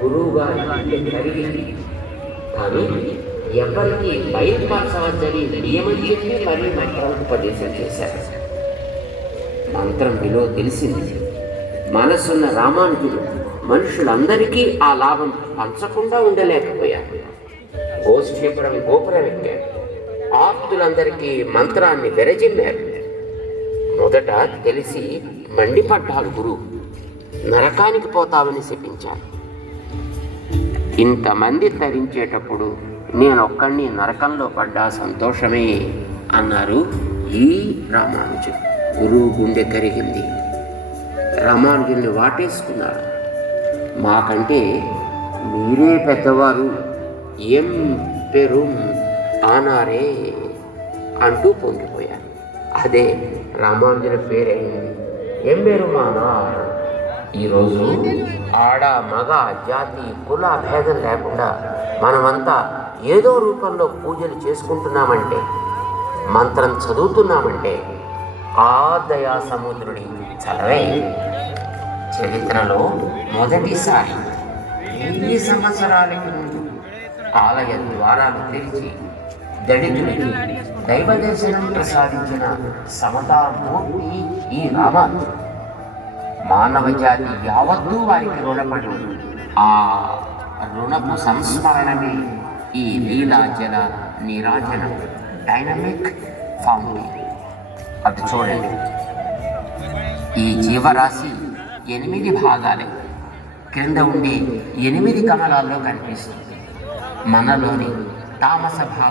గురువు గారి కలిగింది కానీ ఎవరికి బయలుపరచవద్దని నియమం చెప్పి మరీ మంత్రం ఉపదేశం చేశారు. మంత్రం విలువ తెలిసింది. మనసున్న రామానుజుడు మనుషులందరికీ ఆ లాభం పంచకుండా ఉండలేకపోయారు. గోష్ఠీపురం గోపురం ఎక్కారు. ఆప్తులందరికీ మంత్రాన్ని విరజిమ్మారు. మొదట తెలిసి మండిపడ్డాడు గురువు. నరకానికి పోతామని శపించారు. ఇంతమంది తరించేటప్పుడు నేనొక్కడిని నరకంలో పడ్డా సంతోషమే అన్నారు ఈ రామానుజుడు. గురువు గుండె కరిగింది. రామానుజుల్ని వాటేసుకున్నారు. మాకంటే మీరే పెద్దవారు, ఏం పేరు ఆనారే అంటూ పొంగిపోయారు. అదే రామానుజుల పేరైంది, ఏం పేరు మానార్. ఈరోజు ఆడ మగ జాతి కుల భేదం లేకుండా మనమంతా ఏదో రూపంలో పూజలు చేసుకుంటున్నామంటే, మంత్రం చదువుతున్నామంటే ఆ దయా సముద్రుడి చలవే. చరిత్రలో మొదటిసారి 1000 సంవత్సరాలకి ముందు ఆలయ ద్వారాలు తెరిచి దళితుడికి దైవ దర్శనం ప్రసాదించిన సమతామూర్తి ఈ రామానుజుడు. మానవ జాతి యావత్తూ వారికి రుణపడి ఆ రుణపు సంస్మరణమే ఈ లీలాజల నీరాజనం డైనమిక్ ఫౌంటైన్. అది చూడండి, ఈ జీవరాశి 8 భాగాలే క్రింద ఉండే 8 కమలాల్లో కనిపిస్తుంది. మనలోని తామస భాగం